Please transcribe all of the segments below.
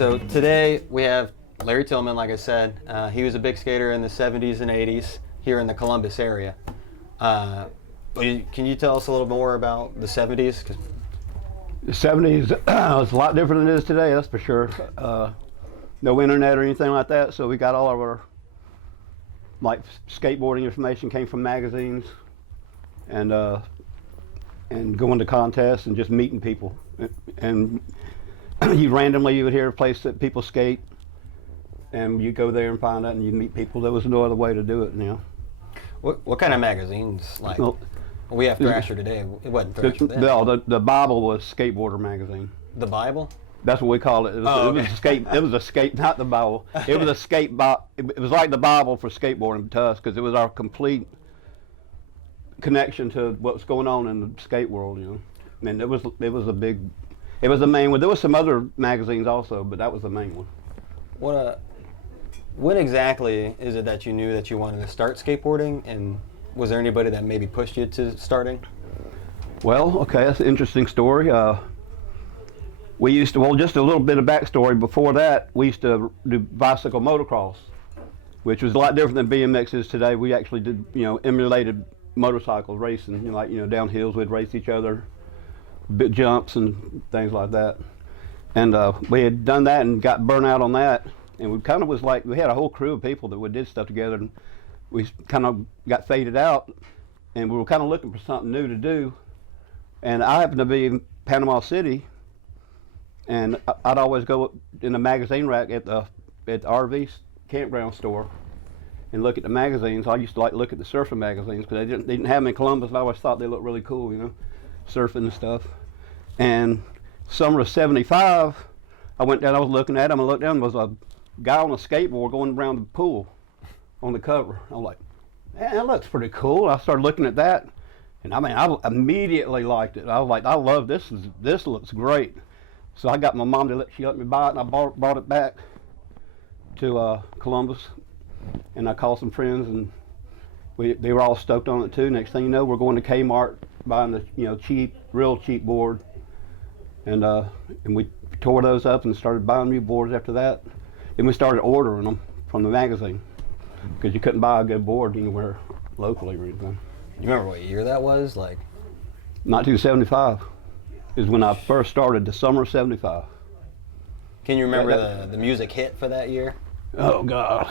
So today we have Larry Tilghmon, like I said. He was a big skater in the 70s and 80s here in the Columbus area. Can you tell us a little more about the 70s? The 70s was a lot different than it is today, that's for sure. No internet or anything like that, so we got all of our skateboarding information came from magazines and going to contests and just meeting people. And you would hear a place that people skate, and you go there and find out and you meet people. There was no other way to do it, you know. What kind of magazines? Well, we have Thrasher today. It wasn't Thrasher then. No, the Bible was Skateboarder magazine. The Bible? That's what we called it. It was a skate, not the Bible. It was a skate. It was like the Bible for skateboarding to us, because it was our complete connection to what's going on in the skate world. You know, I mean, it was the main one. There was some other magazines also, but that was the main one. When exactly is it that you knew that you wanted to start skateboarding, and was there anybody that maybe pushed you to starting? Well, okay, that's an interesting story. We used to, just a little bit of backstory. Before that, we used to do bicycle motocross, which was a lot different than BMX is today. We actually did, emulated motorcycle racing, down hills. We'd race each other, bit jumps and things like that. And we had done that and got burnt out on that. And we kind of was like, we had a whole crew of people that we did stuff together, and we kind of got faded out, and we were kind of looking for something new to do. And I happened to be in Panama City, and I'd always go in the magazine rack at the RV campground store and look at the magazines. I used to look at the surfing magazines, because they didn't have them in Columbus, and I always thought they looked really cool, surfing and stuff. And summer of '75, I went down, I was looking at them, and I looked down, there was a guy on a skateboard going around the pool on the cover. I was like, man, that looks pretty cool. I started looking at that, and I immediately liked it. I was like, I love this. This looks great. So I got my mom to let me buy it, and I brought it back to Columbus, and I called some friends, and they were all stoked on it too. Next thing you know, we're going to Kmart, buying the real cheap board, and we tore those up and started buying new boards after that. Then we started ordering them from the magazine, because you couldn't buy a good board anywhere locally or anything. You remember what year that was? 1975 is when I first started, the summer of '75. Can you remember the music hit for that year? Oh God,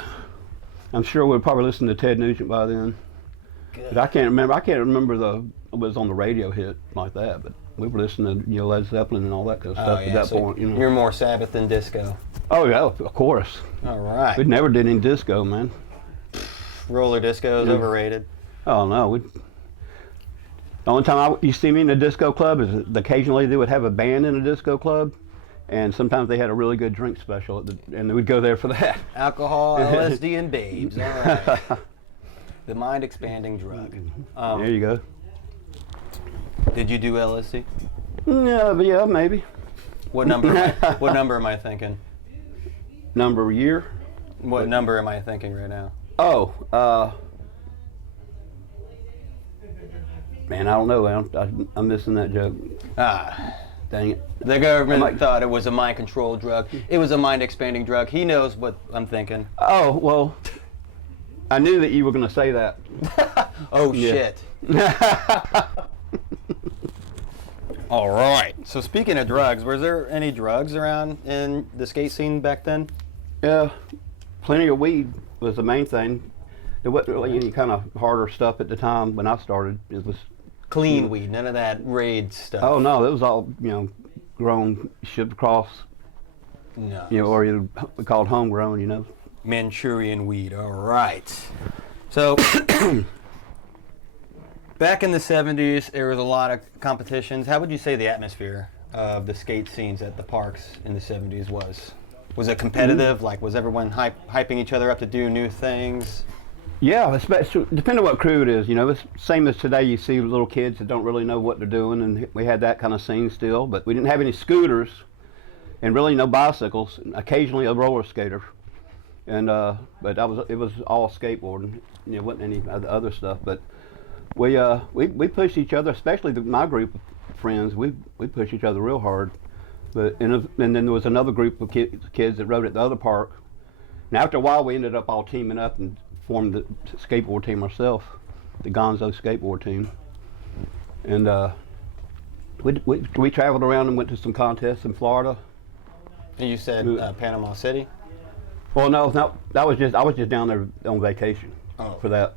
I'm sure we'd probably listen to Ted Nugent by then. But I can't remember it was on the radio hit like that, but we were listening to Led Zeppelin and all that kind of stuff at that point. You're more Sabbath than disco. Oh yeah, of course. All right. We never did any disco, man. Roller disco is overrated. Oh no, the only time you see me in a disco club is occasionally they would have a band in a disco club, and sometimes they had a really good drink special, and we'd go there for that. Alcohol, LSD, and babes. All right. The mind-expanding drug. There you go. Did you do LSD? Yeah, maybe. What number am I thinking? Number year? What number am I thinking right now? Oh, man, I don't know. I'm missing that joke. Dang it. The government thought it was a mind-controlled drug. It was a mind-expanding drug. He knows what I'm thinking. Oh, well, I knew that you were going to say that. Oh, shit. All right. So speaking of drugs, was there any drugs around in the skate scene back then? Yeah, plenty of weed was the main thing. There wasn't really any kind of harder stuff at the time when I started. It was clean weed, none of that raid stuff. Oh no, it was all grown, shipped across. No. Or called homegrown. Manchurian weed. All right. So back in the 70s, there was a lot of competitions. How would you say the atmosphere of the skate scenes at the parks in the 70s was? Was it competitive? Was everyone hyping each other up to do new things? Yeah, especially depending on what crew it is. It's same as today. You see little kids that don't really know what they're doing, and we had that kind of scene still. But we didn't have any scooters, and really no bicycles. Occasionally a roller skater, and but it was all skateboarding. It wasn't any other stuff. But we pushed each other, especially my group of friends. We pushed each other real hard. And then there was another group of kids that rode at the other park. And after a while, we ended up all teaming up and formed the skateboard team ourselves, the Gonzo skateboard team. And we traveled around and went to some contests in Florida. And you said Panama City? Well, no, I was just down there on vacation for that.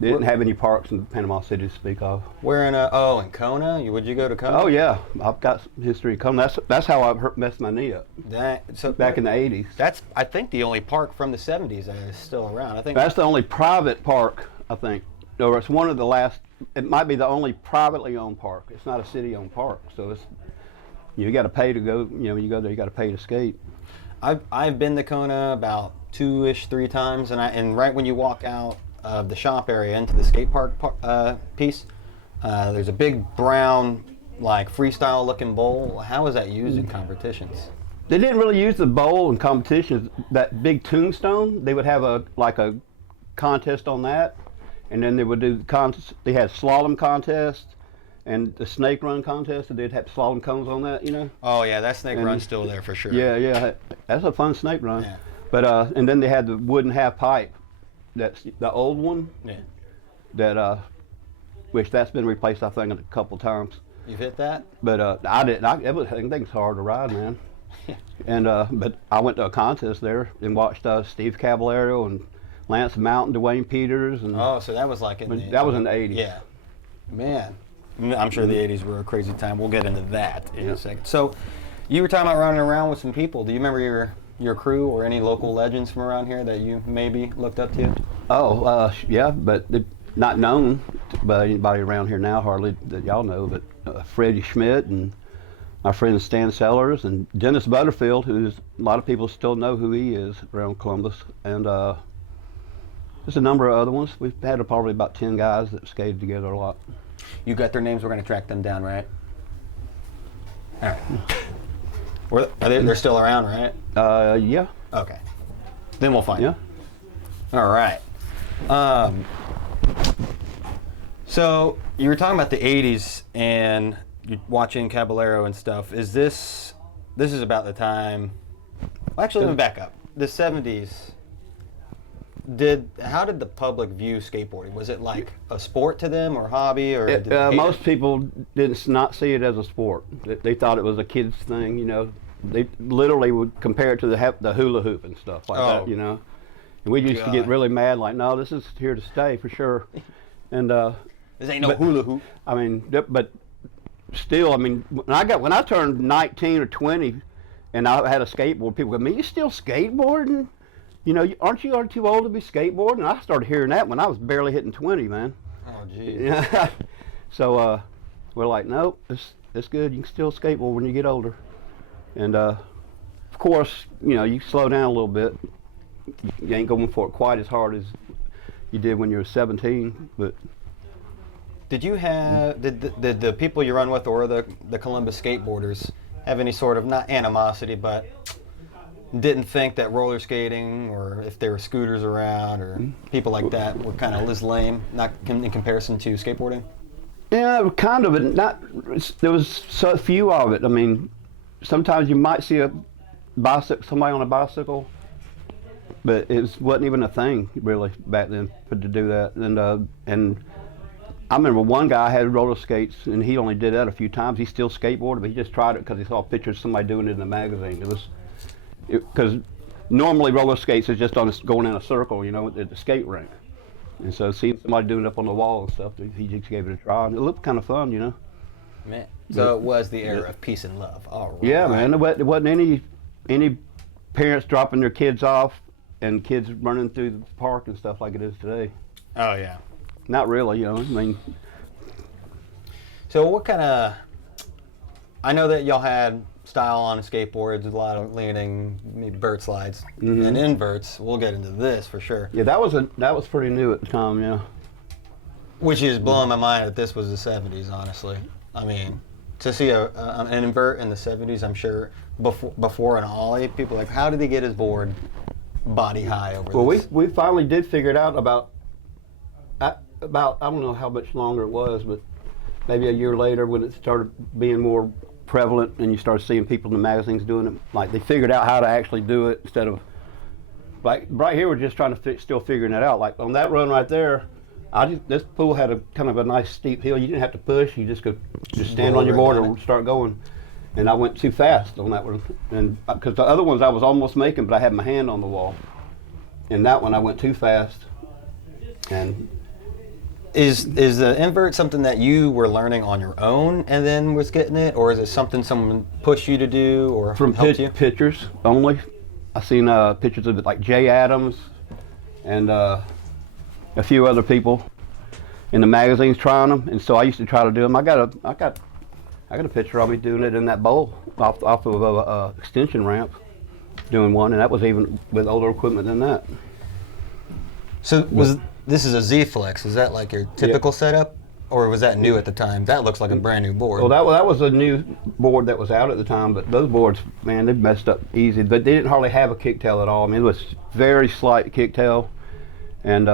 They didn't have any parks in Panama City to speak of. Where in in Kona? Would you go to Kona? Oh yeah, I've got some history of Kona. That's how I messed my knee up. Back in the 80s. That's, I think, the only park from the 70s that is still around. I think that's the only private park, I think. Or it's one of the last. It might be the only privately owned park. It's not a city-owned park, so it's you got to pay to go. You know, when you go there, you got to pay to skate. I've been to Kona about 3 times, and right when you walk out of the shop area into the skate park piece, there's a big brown, like freestyle looking bowl. How is that used in competitions? They didn't really use the bowl in competitions. That big tombstone, they would have a contest on that, and then they would do contests. They had slalom contest and the snake run contest. They'd have slalom cones on that, you know. Oh yeah, that snake run's still there for sure. Yeah, that's a fun snake run. Yeah. But and then they had the wooden half pipe. That's the old one. Yeah. That which that's been replaced, I think, a couple times. You've hit that? But I didn't. I think it's hard to ride, man. And but I went to a contest there and watched Steve Caballero and Lance Mountain, Dwayne Peters, and so that was like in that was in the 80s. Yeah, man. I'm sure the 80s were a crazy time. We'll get into that in a second. So, you were talking about running around with some people. Do you remember your crew or any local legends from around here that you maybe looked up to? Oh, yeah, but not known by anybody around here now, hardly that y'all know. But Freddie Schmidt and my friend Stan Sellers and Dennis Butterfield, who's a lot of people still know who he is around Columbus, and there's a number of other ones. We've had probably about 10 guys that skated together a lot. You got their names. We're going to track them down, right? All right. They're still around, right? Yeah. Okay. Then we'll find them. All right. So you were talking about the 80s and you're watching Caballero and stuff. This is about the time. Well, actually, let me back up. The 70s. How did the public view skateboarding? Was it like a sport to them or hobby, or most people did not see it as a sport. They thought it was a kid's thing, you know. They literally would compare it to the hula hoop and stuff like that, you know. And we used to get really mad, like, no, this is here to stay for sure. And this ain't no hula hoop. I mean, but still, I mean, when I turned 19 or 20, and I had a skateboard, people go, "Man, you still skateboarding? You know, aren't you too old to be skateboarding?" And I started hearing that when I was barely hitting 20, man. Oh, geez. So we're like, nope, it's good. You can still skateboard when you get older. And of course, you know, you slow down a little bit. You ain't going for it quite as hard as you did when you were 17. But did the people you run with, or the Columbus skateboarders, have any sort of, not animosity, but didn't think that roller skating, or if there were scooters around or people like that, were kind of lame, not in comparison to skateboarding? Yeah, kind of. There was so few of it. I mean, sometimes you might see somebody on a bicycle, but it wasn't even a thing really back then to do that. And I remember one guy had roller skates, and he only did that a few times. He still skateboarded, but he just tried it because he saw pictures of somebody doing it in the magazine. Because normally roller skates is just going in a circle, you know, at the skate rink. And so seeing somebody doing it up on the wall and stuff, he just gave it a try, and it looked kind of fun, you know. Man, so it was the era of peace and love. All right. Yeah, man. There wasn't any parents dropping their kids off and kids running through the park and stuff like it is today. Oh yeah. Not really, you know. I mean. So what kind of? I know that y'all had style on skateboards, a lot of leaning, maybe vert slides and inverts. We'll get into this for sure. Yeah, that was pretty new at the time, yeah. Which is blowing my mind that this was the 70s, honestly. I mean, to see an invert in the 70s, I'm sure before an ollie, people are like, how did he get his board body high over this? Well, we finally did figure it out about I don't know how much longer it was, but maybe a year later when it started being more prevalent, and you started seeing people in the magazines doing it. Like they figured out how to actually do it instead of like right here. We're just trying to still figuring it out. Like on that run right there, this pool had a kind of a nice steep hill. You didn't have to push. You just could stand on your board and start going. And I went too fast on that one, and because the other ones I was almost making, but I had my hand on the wall. And that one I went too fast. And is the invert something that you were learning on your own and then was getting it, or is it something someone pushed you to do or from helped you? pictures only. I seen pictures of it, like Jay Adams and a few other people in the magazines trying them, and so I used to try to do them. I got a picture of me doing it in that bowl off of a extension ramp, doing one, and that was even with older equipment than that. So this is a Z-Flex. Is that like your typical setup, or was that new at the time? That looks like a brand new board. Well, that was a new board that was out at the time, but those boards, man, they messed up easy. But they didn't hardly have a kicktail at all. I mean, it was very slight kicktail, and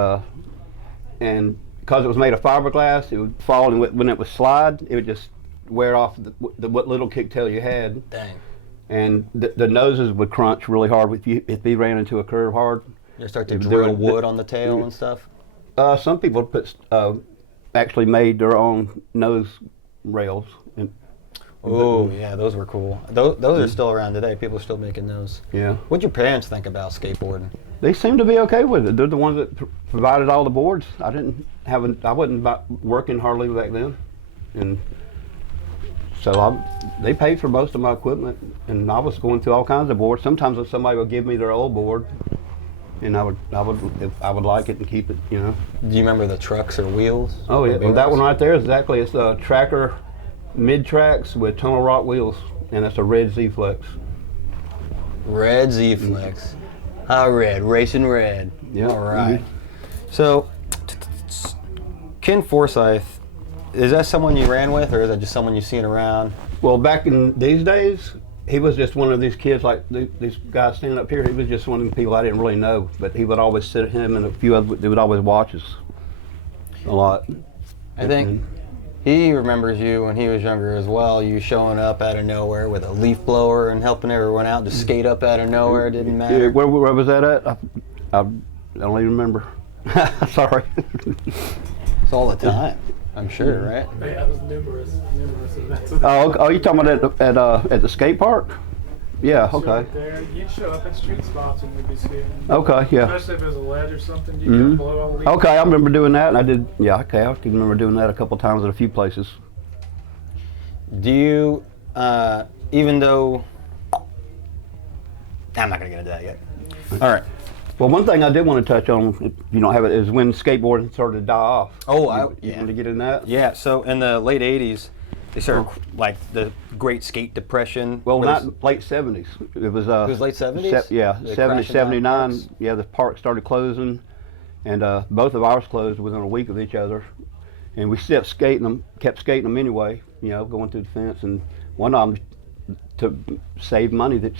because it was made of fiberglass, it would fall, and when it would slide, it would just wear off what little kicktail you had. Dang. And the noses would crunch really hard if you ran into a curve hard. You start to drill wood on the tail and stuff? Some people actually made their own nose rails. Oh, yeah, those were cool. Those are still around today. People are still making those. Yeah. What'd your parents think about skateboarding? They seem to be okay with it. They're the ones that provided all the boards. I wasn't working hardly back then, and so they paid for most of my equipment, and I was going through all kinds of boards. Sometimes if somebody would give me their old board, and I would like it and keep it, you know. Do you remember the trucks or wheels? Oh yeah, well, that one right there is exactly, it's a Tracker mid-tracks with Tunnel Rock wheels, and it's a red Z-Flex. Red Z-Flex. How red? Racing red. Yeah. All right. So, Ken Forsyth, is that someone you ran with, or is that just someone you've seen around? Well, back in these days, he was just one of these kids, like these guys standing up here. He was just one of the people I didn't really know, but he would always sit at him and a few others. They would always watch us a lot. I think he remembers you when he was younger as well. You showing up out of nowhere with a leaf blower and helping everyone out to skate up out of nowhere. It didn't matter. Yeah, where was that at? I don't even remember. Sorry. It's all the time, I'm sure, right? Yeah, it was numerous events. Oh, you talking about at the skate park? Yeah, okay. There, you'd show up at street spots and we'd be skating. Okay, yeah. Especially if it was a ledge or something, you could blow all the leaves. Okay, I remember doing that, and I did. Yeah, okay, I can remember doing that a couple times at a few places. Do you, even though, I'm not gonna get into that yet. All right. Well, one thing I did want to touch on, if you don't have it, is when skateboarding started to die off. Oh, you yeah. want to get in that? Yeah, so in the late 80s, they started, like, the Great Skate Depression. Well, not late 70s. It was late 70s? Yeah, The 70, crashing down 79. parks? Yeah, the park started closing, and both of ours closed within a week of each other. And we kept skating them anyway, you know, going through the fence. And one of them, to save money, that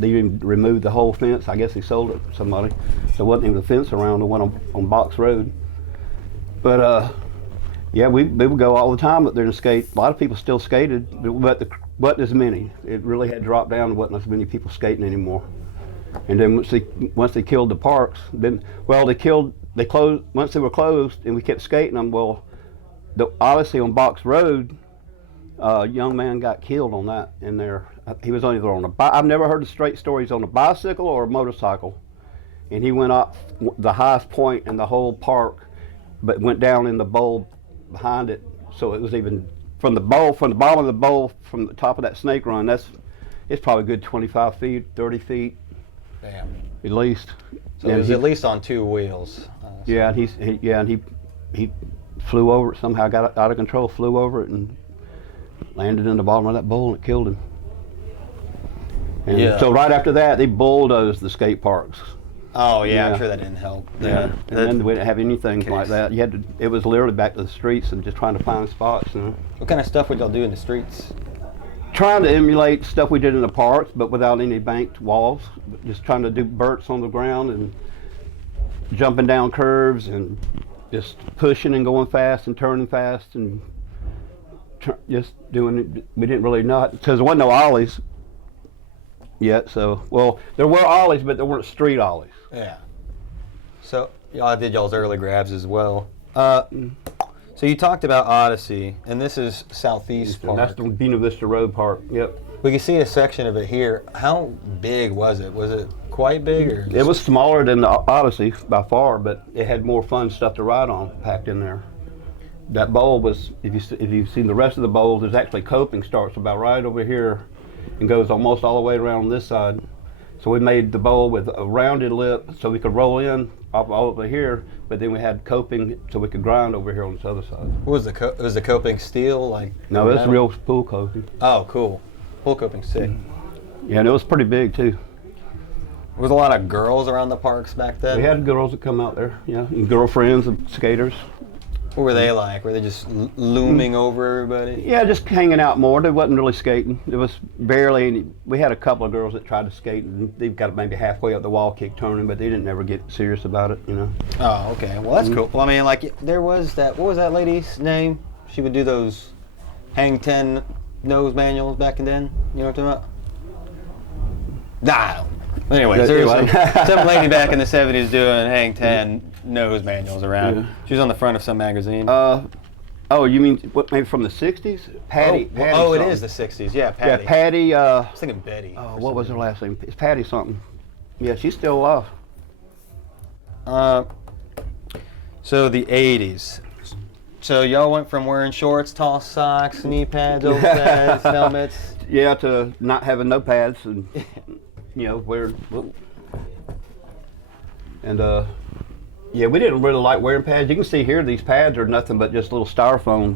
they even removed the whole fence. I guess he sold it to somebody. So it wasn't even a fence around the one on Box Road. But yeah, we would go all the time up there and skate. A lot of people still skated, but wasn't as many. It really had dropped down. There wasn't as many people skating anymore. And then once they killed the parks, they closed. Once they were closed, and we kept skating them. Well, obviously on Box Road, a young man got killed on that in there. He was either on I've never heard the straight stories on a bicycle or a motorcycle. And he went up the highest point in the whole park, but went down in the bowl behind it. So it was even from the bottom of the bowl, from the top of that snake run, it's probably a good 25 feet, 30 feet. Damn. At least. So it was at least on two wheels. Yeah, and he flew over it somehow, got out of control, flew over it, and landed in the bottom of that bowl, and it killed him. And yeah. So right after that, they bulldozed the skate parks. Oh yeah, I'm sure that didn't help. Yeah. And then we didn't have anything like that. It was literally back to the streets and just trying to find spots. You know? What kind of stuff would y'all do in the streets? Trying to emulate stuff we did in the parks, but without any banked walls. Just trying to do burts on the ground and jumping down curves and just pushing and going fast and turning fast and just doing it. We didn't really know because there wasn't no ollies yet. So, well, there were ollies, but there weren't street ollies. Yeah. So y'all did y'all's early grabs as well. So you talked about Odyssey, and this is Southeast Park. That's the Buena Vista Road Park. Yep. We can see a section of it here. How big was it? Was it quite big? Or It was smaller than the Odyssey by far, but it had more fun stuff to ride on packed in there. That bowl was, if you've seen the rest of the bowls, there's actually coping starts about right over here and goes almost all the way around this side. So we made the bowl with a rounded lip so we could roll in all over here, but then we had coping so we could grind over here on this other side. What was was the coping steel? Like No, it's metal? real pool coping. Oh, cool. Full coping sick. Yeah, and it was pretty big too. There was a lot of girls around the parks back then. We had girls that come out there, yeah, and girlfriends of skaters. What were they like? Were they just looming over everybody? Yeah, just hanging out more. They wasn't really skating. There was barely any. We had a couple of girls that tried to skate, and they got maybe halfway up the wall kick turning, but they didn't ever get serious about it, you know. Oh, okay. Well, that's cool. Well, I mean, like, there was that, what was that lady's name? She would do those hang 10 nose manuals back then. You know what I'm talking about? Nah, I don't. But anyways, there was some lady back in the 70s doing hang 10 nose manuals around. Yeah. She was on the front of some magazine. Oh, you mean what? Maybe from the '60s? Patty. Patty oh, it something. is the 60s. Yeah, Patty. Yeah, Patty. I was thinking Betty. Oh, what was her last name? It's Patty something. Yeah, she's still alive. So the 80s. So y'all went from wearing shorts, tall socks, knee pads, oversized helmets. Yeah, to not having no pads and you know wearing. And yeah, we didn't really like wearing pads. You can see here these pads are nothing but just little styrofoam.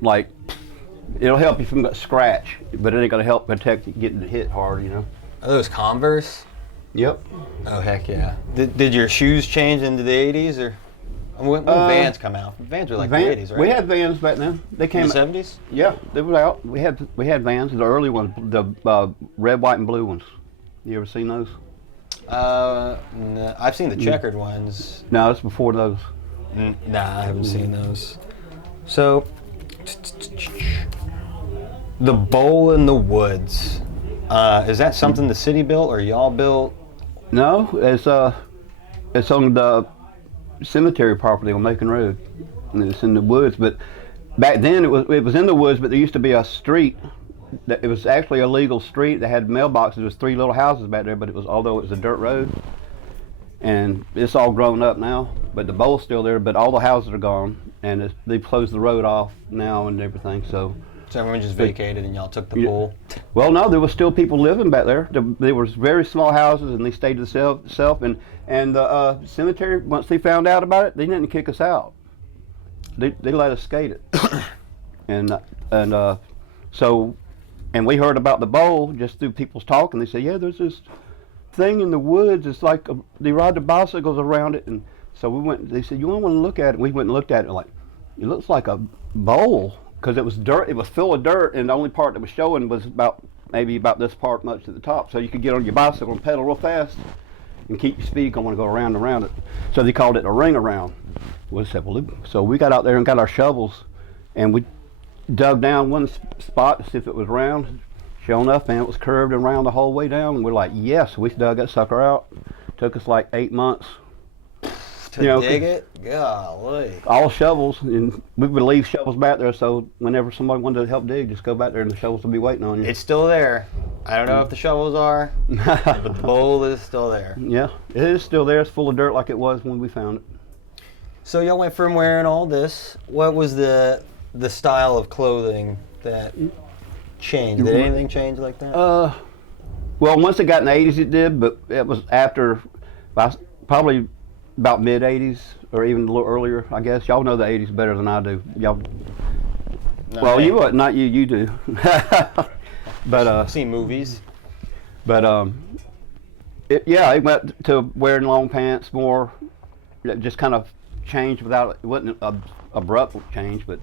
Like it'll help you from a scratch, but it ain't gonna help protect you getting hit hard, you know. Are those Converse? Yep. Oh heck yeah! Did your shoes change into the 80s or when Vans come out? Vans were like the 80s, right? We had Vans back then. They came in the 70s. Yeah, they were out. We had Vans, the early ones, the red, white, and blue ones. You ever seen those? No, I've seen the checkered ones. No, it's before those. Nah, I haven't seen those. So, the bowl in the woods. Is that something the city built or y'all built? No, it's on the cemetery property on Macon Road, and it's in the woods. But back then it was in the woods, but there used to be a street. It was actually a legal street that had mailboxes. There was 3 little houses back there, but although it was a dirt road, and it's all grown up now. But the bowl's still there, but all the houses are gone, and they closed the road off now and everything. So everyone just vacated and y'all took the pool? Well, no, there was still people living back there. There was very small houses, and they stayed to themselves. And the cemetery, once they found out about it, they didn't kick us out. They let us skate it. And we heard about the bowl just through people's talking. They said, yeah, there's this thing in the woods. It's like they ride the bicycles around it. And so we went. They said, you want to look at it? We went and looked at it. And like, it looks like a bowl because it was dirt. It was full of dirt, and the only part that was showing was maybe about this part much at the top. So you could get on your bicycle and pedal real fast and keep your speed going to go around and around it. So they called it a ring around. So we got out there and got our shovels, and we dug down one spot to see if it was round. Sure enough, man, it was curved and round the whole way down. And we're like, yes, we dug that sucker out. Took us like 8 months. To dig it? Golly. All shovels, and we would leave shovels back there, so whenever somebody wanted to help dig, just go back there and the shovels will be waiting on you. It's still there. I don't know if the shovels are, but the bowl is still there. Yeah, it is still there. It's full of dirt like it was when we found it. So y'all went from wearing all this. What was the style of clothing that changed? Did anything change like that? Well, once it got in the 80s, it did, but it was after probably about mid 80s or even a little earlier, I guess. Y'all know the 80s better than I do. Y'all. No, well, you what? Not you. You do. But I've seen movies. But it went to wearing long pants more. It just kind of changed without. It wasn't an abrupt change, but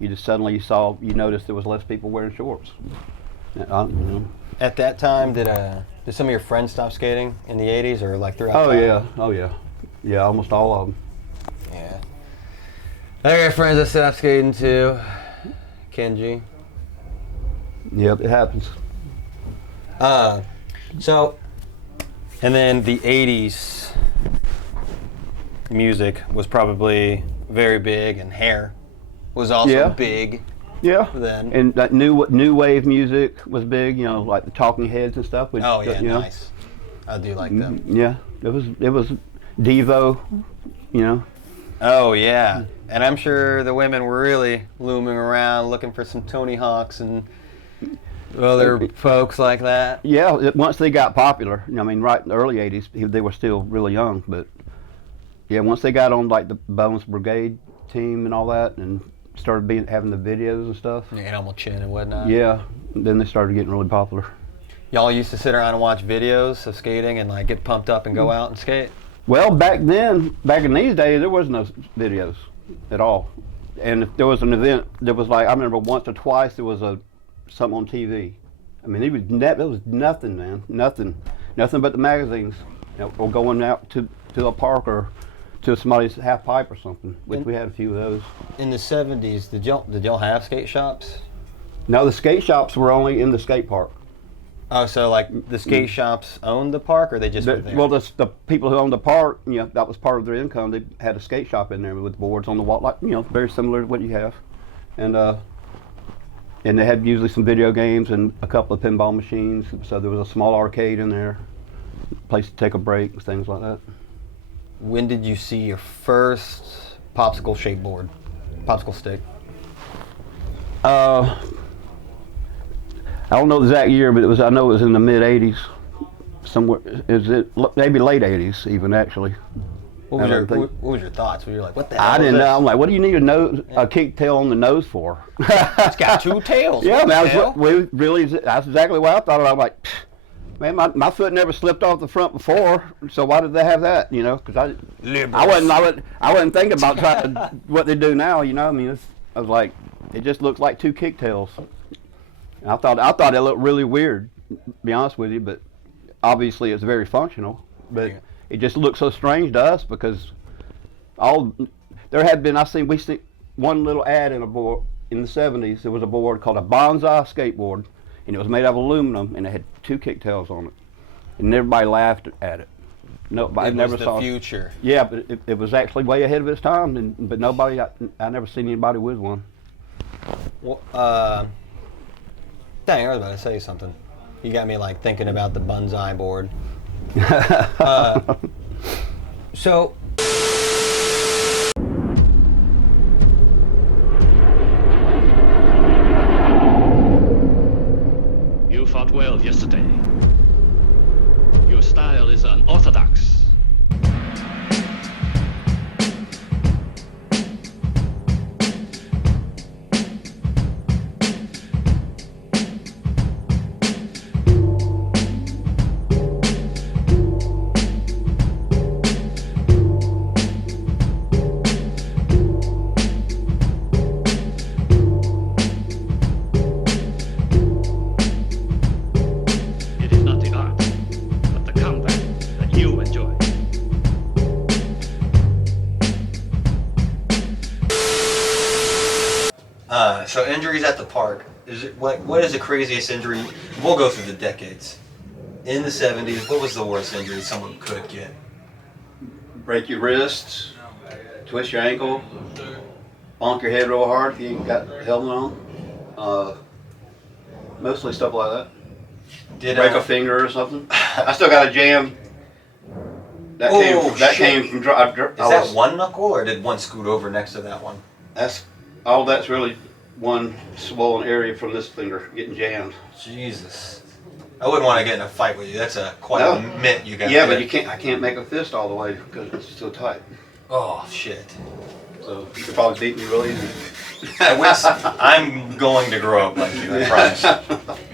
you just suddenly you noticed there was less people wearing shorts. You know. At that time, did some of your friends stop skating in the 80s or like throughout? Oh yeah. Yeah, almost all of them. Yeah. I got friends that stopped skating too. Kenji. Yep, it happens. So, and then the 80s music was probably very big, and hair was also big. Yeah. Then. And that new wave music was big, you know, like the Talking Heads and stuff. Which, Oh yeah, you know, nice. I do like them. Yeah, it was Devo, you know. Oh yeah, and I'm sure the women were really looming around looking for some Tony Hawks and other folks like that. Yeah, once they got popular, I mean, right in the early '80s, they were still really young, but yeah, once they got on like the Bones Brigade team and all that, and started having the videos and stuff. Yeah, Animal Chin and whatnot. Yeah, then they started getting really popular. Y'all used to sit around and watch videos of skating and like get pumped up and go out and skate? Well, back in these days, there was no videos at all. And if there was an event, there was like, I remember once or twice there was something on TV. I mean, it was nothing, man, nothing but the magazines, you know, or going out to a park or to somebody's half pipe or something, which we had a few of those. In the 70s, did y'all have skate shops? No, the skate shops were only in the skate park. Oh, so like the skate shops owned the park, or they just were there? Well, the people who owned the park, you know, that was part of their income. They had a skate shop in there with boards on the wall, like, you know, very similar to what you have, and they had usually some video games and a couple of pinball machines. So there was a small arcade in there, place to take a break and things like that. When did you see your first popsicle stick? I don't know the exact year, but I know it was in the mid '80s, somewhere. Maybe late '80s even, actually. What was your thoughts? Were you like, what the hell? I didn't know. I'm like, what do you need a kick tail on the nose for? It's got two tails. Yeah, man. That's exactly what I thought. I'm like, man, my foot never slipped off the front before, so why did they have that? You know, because I wasn't thinking about trying to, what they do now. You know, I mean, I was like, it just looks like two kick tails. And I thought it looked really weird, to be honest with you, but obviously it's very functional. But it just looked so strange to us because we seen one little ad in a board in the 70s. There was a board called a bonsai skateboard, and it was made out of aluminum, and it had two kick tails on it, and everybody laughed at it. Nobody never saw the future. Yeah, but it was actually way ahead of its time, but nobody, I never seen anybody with one. Well, dang, I was about to say something. You got me like thinking about the bonsai board. So you fought well yesterday. Your style is unorthodox. So injuries at the park. What is the craziest injury? We'll go through the decades. In the 70s, what was the worst injury someone could get? Break your wrists, twist your ankle, bonk your head real hard if you ain't got the helmet on. Mostly stuff like that. Break a finger or something. I still got a jam. That came from drive. Is that one knuckle, or did one scoot over next to that one? That's really one swollen area from this finger getting jammed. Jesus. I wouldn't want to get in a fight with you. That's quite a mitt you got. Yeah, but I can't make a fist all the way because it's so tight. Oh shit. So you could probably beat me real easy. I'm going to grow up like you, I promise.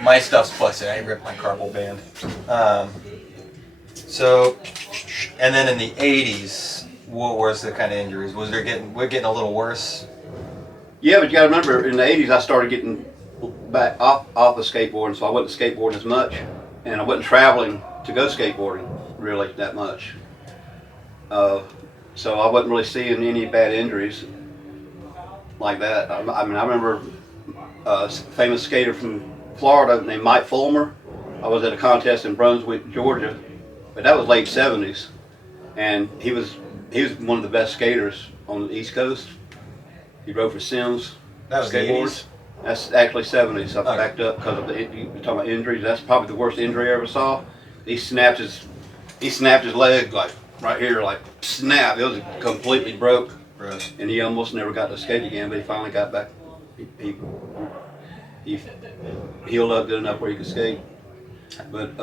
My stuff's busted. I ripped my carpal band. So, and then in the 80s, what was the kind of injuries? We're getting a little worse? Yeah, but you got to remember, in the 80s, I started getting back off the skateboarding, so I wasn't skateboarding as much, and I wasn't traveling to go skateboarding really that much. So I wasn't really seeing any bad injuries like that. I mean, I remember a famous skater from Florida named Mike Fulmer. I was at a contest in Brunswick, Georgia, but that was late '70s, and he was one of the best skaters on the East Coast. He rode for Sims. That was the skateboard. 80s? That's actually '70s. I Okay. backed up because of you're talking about injuries. That's probably the worst injury I ever saw. He snapped his leg like right here, like snap. It was completely broke, Gross. and he almost never got to skate again. But he finally got back. He healed up good enough where he could skate. But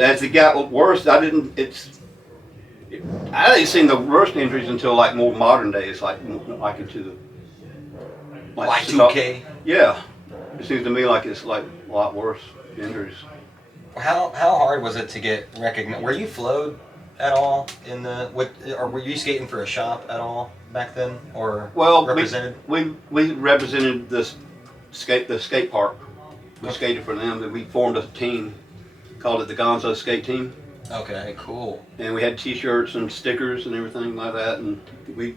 as it got worse, I didn't see the worst injuries until like more modern days, like into the Y2K? Yeah, it seems to me like it's like a lot worse injuries. How hard was it to get recognized? Were you flowed at all or were you skating for a shop at all back then, or represented? we represented the skate park. We skated for them, and we formed a team, called it the Gonzo Skate Team. Okay, cool. And we had T-shirts and stickers and everything like that, and we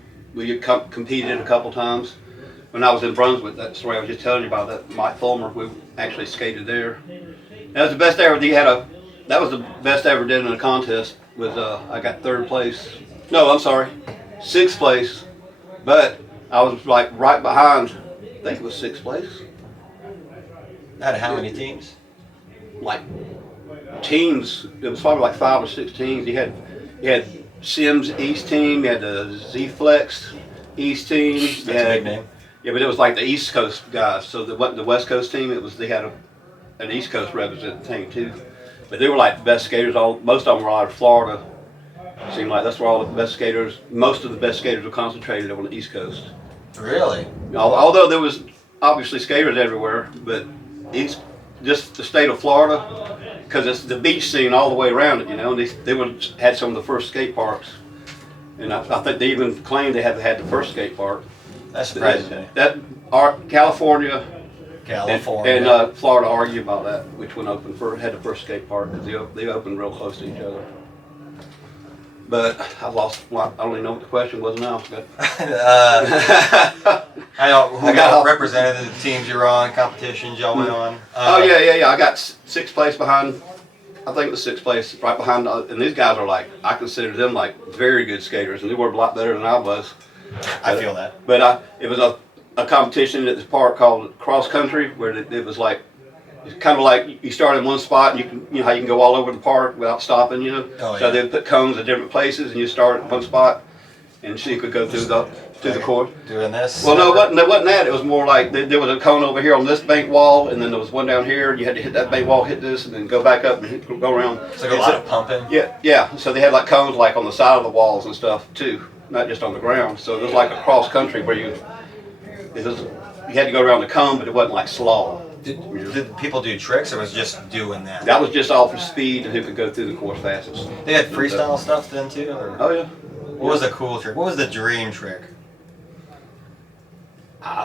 competed a couple times. When I was in Brunswick, that story I was just telling you about, that Mike Fulmer, we actually skated there. That was the best I ever did. That was the best I ever did in a contest. I got 3rd place. No, I'm sorry, 6th place. But I was like right behind. I think it was 6th place. Out of how many teams? Like teams, it was probably like 5 or 6 teams. You had Sims East team, you had the Z-Flex East team. That's a big name. Yeah, but it was like the East Coast guys. So the West Coast team, they had an East Coast representing team too. But they were like the best skaters. Most of them were out of Florida. It seemed like that's where all the best skaters, most of the best skaters were concentrated on the East Coast. Really? Although there was obviously skaters everywhere, but just the state of Florida, because it's the beach scene all the way around it, and they had some of the first skate parks, and I think they even claimed they had the first skate park. That's surprising. California and Florida argue about that, which one had the first skate park, because they opened real close to each other. But I don't even know what the question was now. I know who got represented the teams you were on, competitions y'all went on. Yeah. I got 6th place behind. I think it was 6th place, right behind. And these guys are I consider them like very good skaters, and they were a lot better than I was. I feel that. But it was a competition at this park called cross country, where it was like, it's kind of like you start in one spot, and you know how you can go all over the park without stopping, Oh, So yeah. they put cones at different places, and you start at one spot, and so you could go through the course. Doing this? Well, no, it wasn't that. It was more like there was a cone over here on this bank wall, and then there was one down here. You had to hit that bank wall, hit this, and then go back up and go around. It's like a lot of pumping. Yeah. So they had like cones like on the side of the walls and stuff too, not just on the ground. So it was like a cross country where you had to go around the cone, but it wasn't like slaw. Did people do tricks, or was it just doing that? That was just all for speed and who could go through the course fastest. They had freestyle stuff then too? Or? Oh yeah. What was the cool trick? What was the dream trick?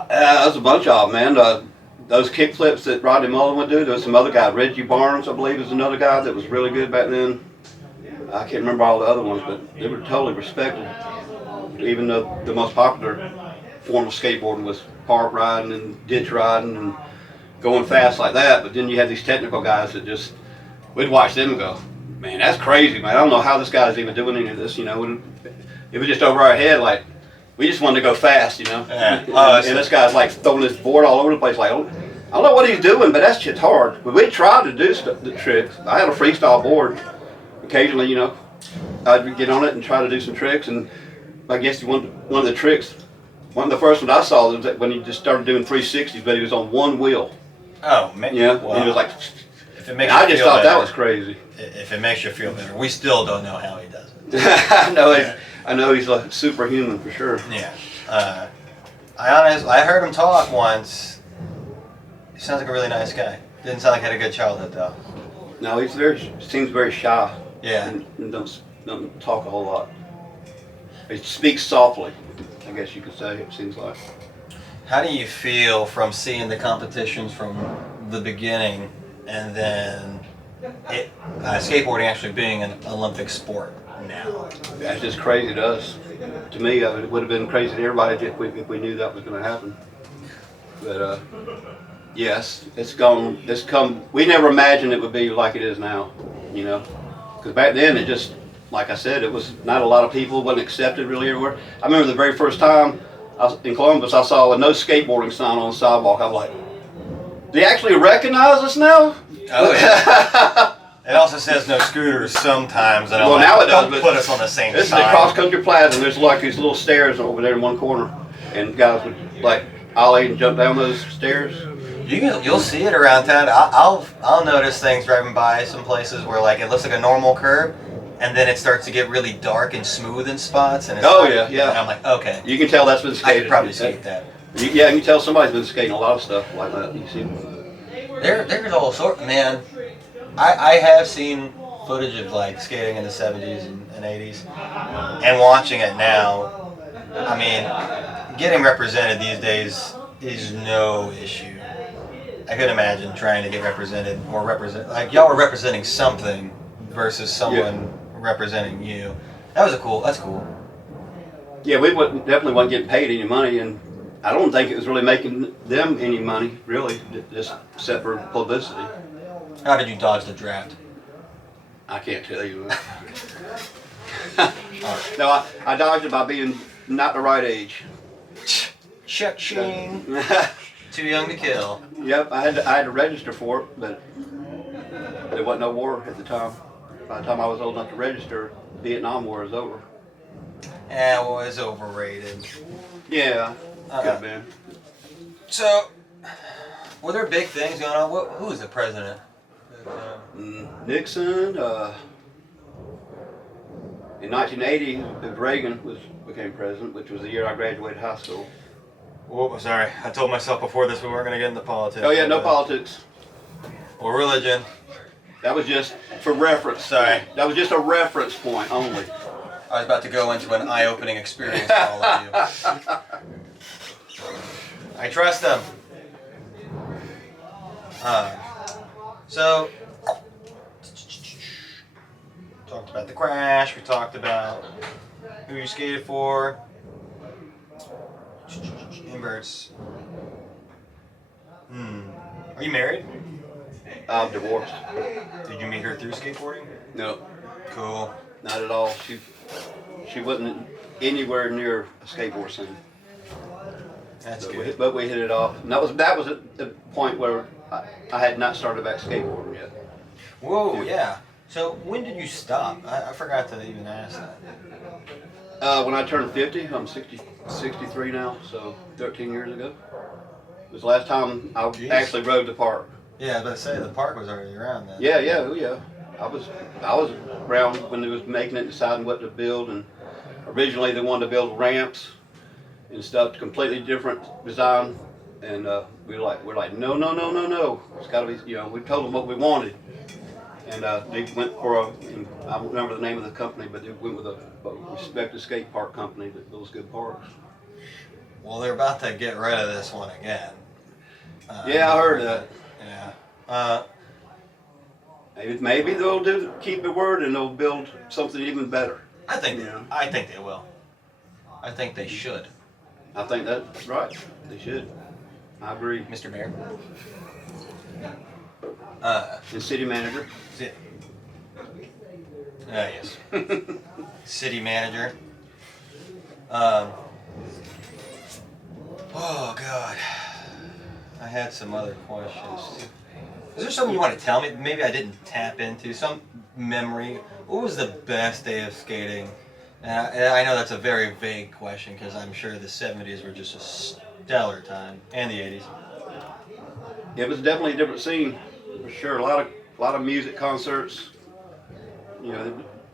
There's a bunch of them, man. Those kick flips that Rodney Mullen would do. There was some other guy, Reggie Barnes, I believe, is another guy that was really good back then. I can't remember all the other ones, but they were totally respected. Even though the most popular form of skateboarding was park riding and ditch riding and going fast like that. But then you had these technical guys that we'd watch them and go, man, that's crazy, man. I don't know how this guy's even doing any of this, It was just over our head, like, we just wanted to go fast, Yeah. And this guy's like throwing this board all over the place, like, I don't know what he's doing, but that shit's hard. But we tried to do the tricks. I had a freestyle board. Occasionally, I'd get on it and try to do some tricks. And I guess one of the tricks, one of the first ones I saw was that when he just started doing 360s, but he was on one wheel. Oh, man. Yeah, Wow. and he was like, If it makes I you just feel thought that better, was crazy. If it makes you feel better, we still don't know how he does it. I know he's like superhuman for sure. Yeah. I heard him talk once. He sounds like a really nice guy. Didn't sound like he had a good childhood though. No, seems very shy. Yeah. And don't talk a whole lot. He speaks softly, I guess you could say, it seems like. How do you feel from seeing the competitions from the beginning and then skateboarding actually being an Olympic sport now? That's just crazy to us. To me, it would have been crazy to everybody if we knew that was going to happen. But Yes, it's gone. It's come. We never imagined it would be like it is now. You know, because back then it just, like I said, it was not a lot of people. Wasn't accepted really everywhere. I remember the very first time I was in Columbus, I saw a no skateboarding sign on the sidewalk. I was like, they actually recognize us now? Oh yeah. It also says no scooters sometimes. And Well, now it does, but put us on the same This is sign. the cross country plaza, and there's like these little stairs over there in one corner, and guys would like ollie and jump down those stairs. You'll see it around town. I'll notice things driving by some places where like it looks like a normal curb, and then it starts to get really dark and smooth in spots. And it's Oh, like, yeah. And I'm like, okay, You can tell that's been I skated. could probably skate that. Yeah, you can tell somebody's been skating a lot of stuff like that. You see. There's all sorts, man. I have seen footage of like skating in the 70s and 80s, and watching it now. I mean, getting represented these days is no issue. I couldn't imagine trying to get represented or represent like y'all were representing something versus someone representing you. That's cool. Yeah, we definitely wasn't getting paid any money, and I don't think it was really making them any money, really, just except for publicity. How did you dodge the draft? I can't tell you. No, I dodged it by being not the right age. Cha-ching. Too young to kill. Yep, I had to register for it, but there wasn't no war at the time. By the time I was old enough to register, Vietnam War was over. Yeah, well, it's overrated. Yeah, could have been. So, were there big things going on? Who was the president? Nixon. In 1980, Reagan became president, which was the year I graduated high school. Oh, sorry. I told myself before this we weren't going to get into politics. Oh yeah, no politics. Or religion. That was just for reference. Sorry. That was just a reference point only. I was about to go into an eye-opening experience for all of you. I trust them. So, talked about the crash. We talked about who you skated for. Inverts. Are you married? I'm divorced. Did you meet her through skateboarding? No, Cool. not at all. She wasn't anywhere near a skateboard scene. That's But good. but we hit it off. And that was at the point where I had not started back skateboarding yet. Whoa, yeah. So when did you stop? I forgot to even ask that. When I turned 50, I'm 63 now, so 13 years ago. It was the last time I Jeez. actually rode the park. Yeah, I was about to say the park was already around then. Yeah. I was around when they was making it, deciding what to build, and originally they wanted to build ramps and stuff, completely different design, and we're like, no, it's got to be, we told them what we wanted, and they went for and I don't remember the name of the company, but they went with a respected skate park company that builds good parks. Well, they're about to get rid of this one again. Yeah, I heard that. Yeah. Maybe they'll keep the word and they'll build something even better. I think Yeah. they will. I think they should. I think that's right. They should. I agree. Mr. Mayor. The city manager. Yes. City manager. Oh God. I had some other questions. Is there something you want to tell me? Maybe I didn't tap into some memory. What was the best day of skating? And I know that's a very vague question because I'm sure the 70s were just a stellar time, and the 80s. It was definitely a different scene, for sure. A lot of music concerts.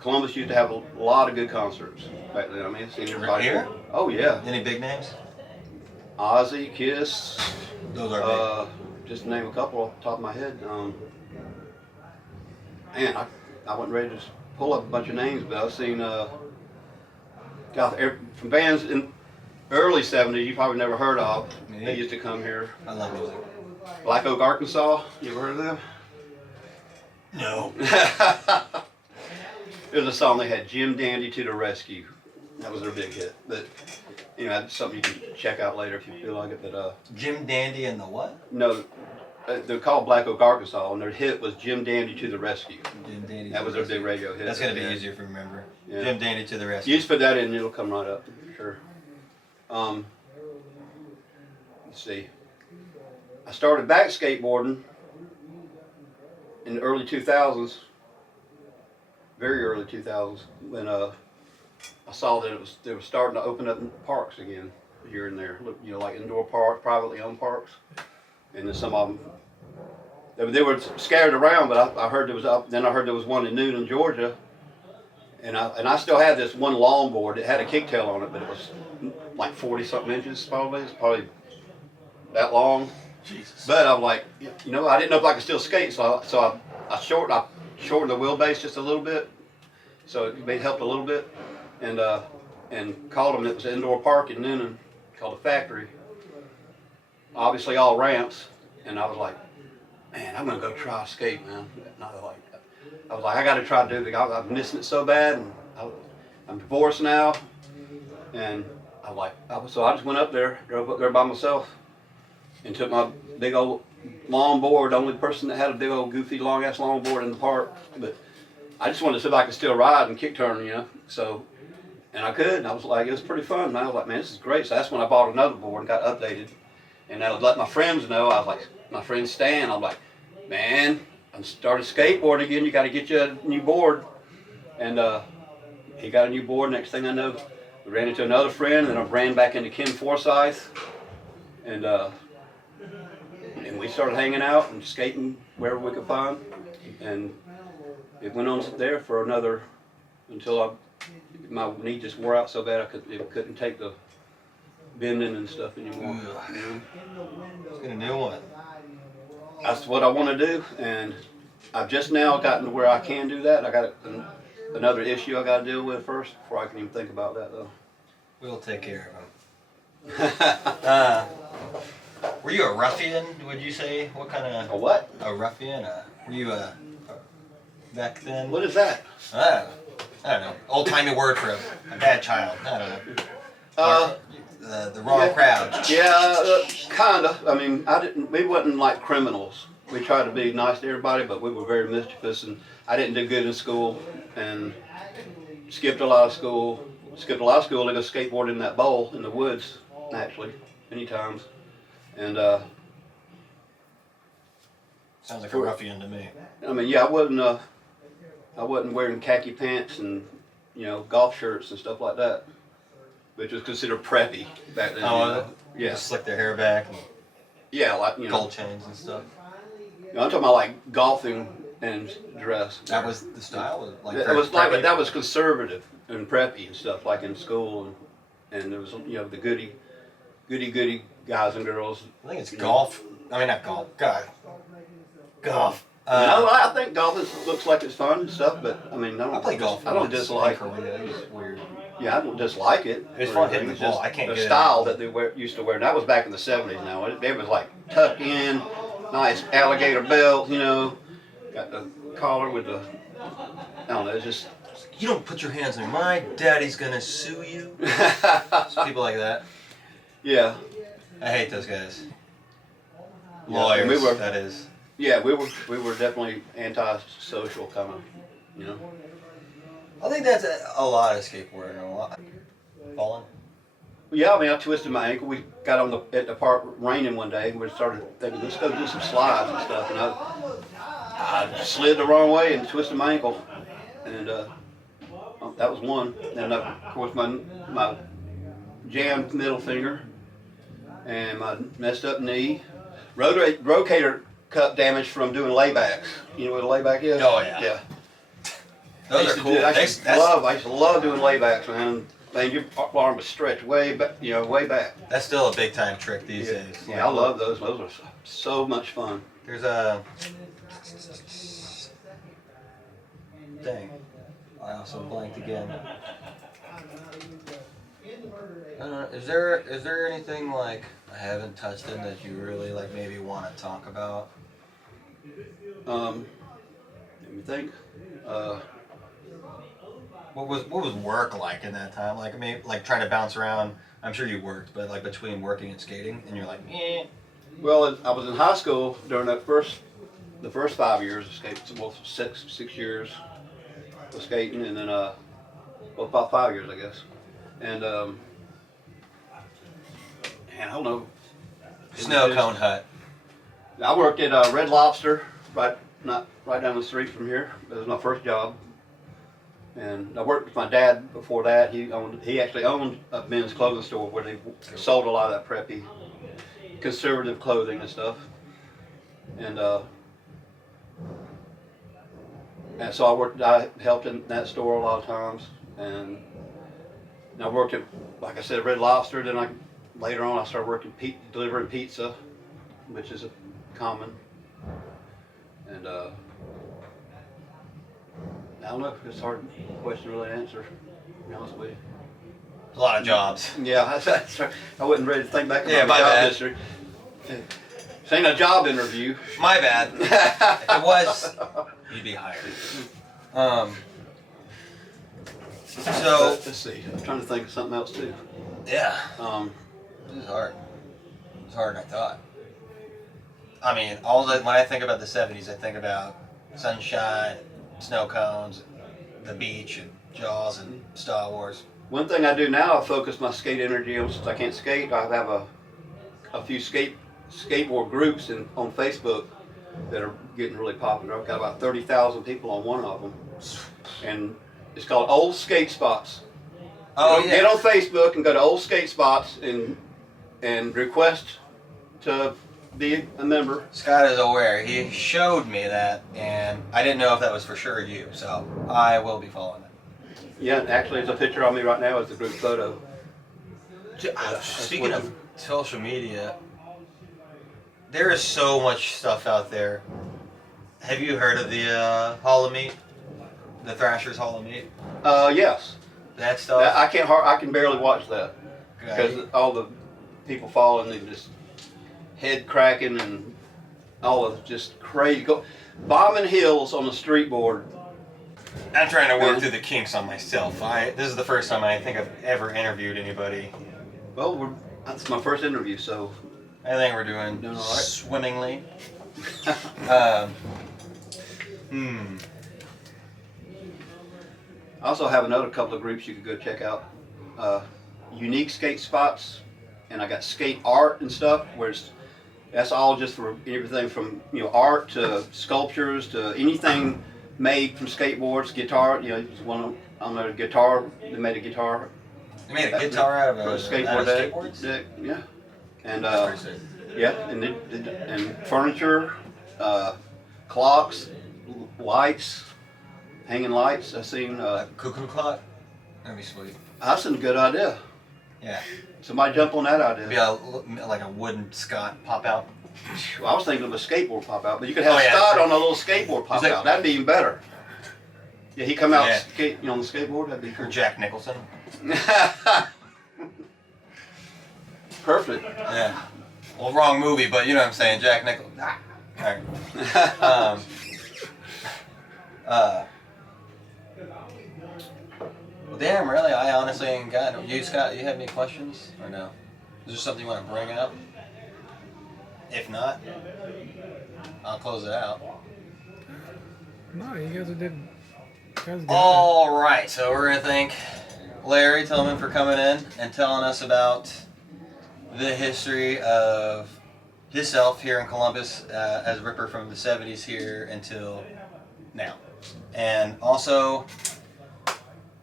Columbus used to have a lot of good concerts back then. I mean, I've seen everybody. Here? Oh yeah. Any big names? Ozzy, Kiss. Those are big. Just to name a couple off the top of my head. Man, I wasn't ready to just pull up a bunch of names, but I've seen from bands in early 70s you probably never heard of. Me? They used to come here. I love music. Black Oak, Arkansas. You ever heard of them? No. There's a song they had, Jim Dandy to the Rescue. That was their big hit. But you know, that's something you can check out later if you feel like it. But Jim Dandy and the what? no, they're called Black Oak, Arkansas, and their hit was Jim Dandy to the Rescue. Jim Dandy. That was their big radio hit. That's gonna be Yeah. easier to remember. Yeah. Jim Dandy to the You rescue. just put that in, and it'll come right up. Sure. Let's see. I started back skateboarding in the early 2000s, very early 2000s, when I saw that they were starting to open up parks again here and there. You know, like indoor parks, privately owned parks, and then some of them they were scattered around. But I heard there was up. Then I heard there was one in Newnan, Georgia, and I still had this one longboard. It had a kicktail on it, but it was like 40-something inches probably. It's probably that long. Jesus. But I'm like, you know, I didn't know if I could still skate, so I shortened the wheelbase just a little bit, so it helped a little bit, and called them. It was an indoor park in Newnan called the Factory. Obviously all ramps, and I was like, man, I'm gonna go try skate, man. And I was like, I got to try to do it. I'm missing it so bad, and I'm divorced now, and so I just went up there, drove up there by myself, and took my big old long board, the only person that had a big old goofy long ass long board in the park. But I just wanted to see if I could still ride and kick turn, you know. So, and I could, and I was like, it was pretty fun. And I was like, man, this is great. So that's when I bought another board and got updated. And I would let my friends know. I was like, my friend Stan, I was like, man, I started skateboarding again. You got to get you a new board. And he got a new board. Next thing I know, we ran into another friend, and then I ran back into Ken Forsyth. And we started hanging out and skating wherever we could find, and it went on there for another until my knee just wore out so bad it couldn't take the bending and stuff anymore. You know? Let's get a new one. That's what I want to do, and I've just now gotten to where I can do that. I got another issue I got to deal with first before I can even think about that though. We'll take care of him. Were you a ruffian, would you say? What kind of... A what? A ruffian? Were you back then? What is that? I don't know. Old-timey word for a bad child. I don't know. The wrong crowd. Yeah, kinda. I mean, we wasn't like criminals. We tried to be nice to everybody, but we were very mischievous, and I didn't do good in school, and skipped a lot of school. To go skateboard in that bowl in the woods, actually, many times. And sounds like a ruffian to me. I mean, yeah, I wasn't wearing khaki pants and, you know, golf shirts and stuff like that, which was considered preppy back then. Oh, you know? Yeah. Just slick their hair back and Yeah, like, you know. gold chains and stuff. You know, I'm talking about like golfing and dress. That was the style? That was conservative and preppy and stuff, like in school, and there was, you know, the goody guys and girls. I think it's golf. I mean, not golf. God. Golf. No, I think golf looks like it's fun and stuff, but I mean, I play golf. I don't dislike it. It's weird. Yeah, I don't dislike it. It's fun hitting the ball. Just I can't the get it. style that they used to wear. And that was back in the 70s. Now it was like tuck in, nice alligator belt. You know, got the collar with the. I don't know. It's just. You don't put your hands on me. My daddy's gonna sue you. It's people like that. Yeah. I hate those guys. Yeah, Lawyers, that is. Yeah, we were definitely anti-social kind of, you know. I think that's a lot of skateboarding. A lot. Falling. Yeah, I mean, I twisted my ankle. We got at the park raining one day, and we started thinking, let's go do some slides and stuff. And I slid the wrong way and twisted my ankle, and that was one. And of course, my jammed middle finger and my messed up knee, rotator cuff damage from doing laybacks. You know what a layback is? Oh yeah. Yeah. Those are cool. I used to love doing laybacks, man. Man, your arm was stretched way back, way back. That's still a big time trick these days. Yeah, I love those. Those are so much fun. There's a dang. I also blanked again. I don't know. Is there anything like I haven't touched in that you really like maybe want to talk about? Let me think. What was work like in that time? Like, I mean, like trying to bounce around. I'm sure you worked, but like between working and skating, and you're like, eh. Well, I was in high school during the first 5 years of skating. Well, six years of skating, and then well, about 5 years, I guess. And I don't know. Snow cone hut. I worked at Red Lobster, right down the street from here. That was my first job. And I worked with my dad before that. He actually owned a men's clothing store where they sold a lot of that preppy, conservative clothing and stuff. And so I helped in that store a lot of times. And I worked at, like I said, Red Lobster. Then later on I started working delivering pizza, which is common. And I don't know. It's a hard question to really answer, to be honest with you. A lot of jobs. Yeah, I wasn't ready to think back about Yeah, my my job bad. history. This ain't a job interview. My bad. If it was, you'd be hired. So Let's see. I'm trying to think of something else too. yeah, Um, this is hard. It's harder than I thought. I mean, when I think about the '70s, I think about sunshine, snow cones, the beach, and Jaws, and Star Wars. One thing I do now, I focus my skate energy on, since I can't skate, I have a few skateboard groups on Facebook that are getting really popular. I've got about 30,000 people on one of them. And it's called Old Skate Spots. Oh yeah. Get on Facebook and go to Old Skate Spots and request to be a member. Scott is aware. He showed me that, and I didn't know if that was for sure you. So I will be following it. Yeah, actually, there's a picture of me right now as the group photo. Speaking of social media, there is so much stuff out there. Have you heard of the Hall of Meat? The Thrashers Hall of Meat? Yes. That stuff? I can barely watch that because all the people falling and just head cracking and all of just crazy. Bombing hills on the street board. I'm trying to work through the kinks on myself. This is the first time I think I've ever interviewed anybody. Well, that's my first interview, so I think we're doing all right. swimmingly. I also have another couple of groups you could go check out. Unique skate spots, and I got skate art and stuff. That's all just for everything from art to sculptures to anything made from skateboards, guitar. A guitar. They made a guitar. They made a guitar out of For a skateboards? deck, yeah. And That's pretty sick. yeah, and furniture, clocks, lights, hanging lights. I seen. Cuckoo clock? That'd be sweet. That's a good idea. Yeah. Somebody jump on that idea. Be like a wooden Scott pop out. Well, I was thinking of a skateboard pop out, but you could have Oh, yeah, Scott true. on a little skateboard pop like- out. That'd be even better. Yeah, he come out Yeah. skate, on the skateboard. That'd be Or cool. Jack Nicholson. Perfect. Yeah. Well, wrong movie, but you know what I'm saying. Jack Nicholson. Alright. Well, damn, really, I honestly ain't got no. You, Scott, you have any questions? Or no? Is there something you want to bring up? If not, I'll close it out. No, you guys did. All right, so we're gonna thank Larry Tilghmon for coming in and telling us about the history of himself here in Columbus as Ripper from the '70s here until now, and also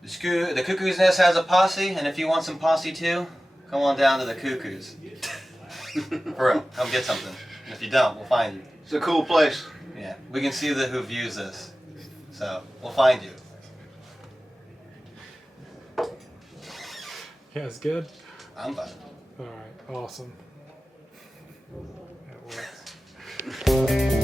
the Cuckoo's Nest has a posse, and if you want some posse too, come on down to the Cuckoos. For real, come get something. And if you don't, we'll find you. It's a cool place. Yeah, we can see who views this. So, we'll find you. Yeah, it's good. I'm fine. All right, awesome. That works.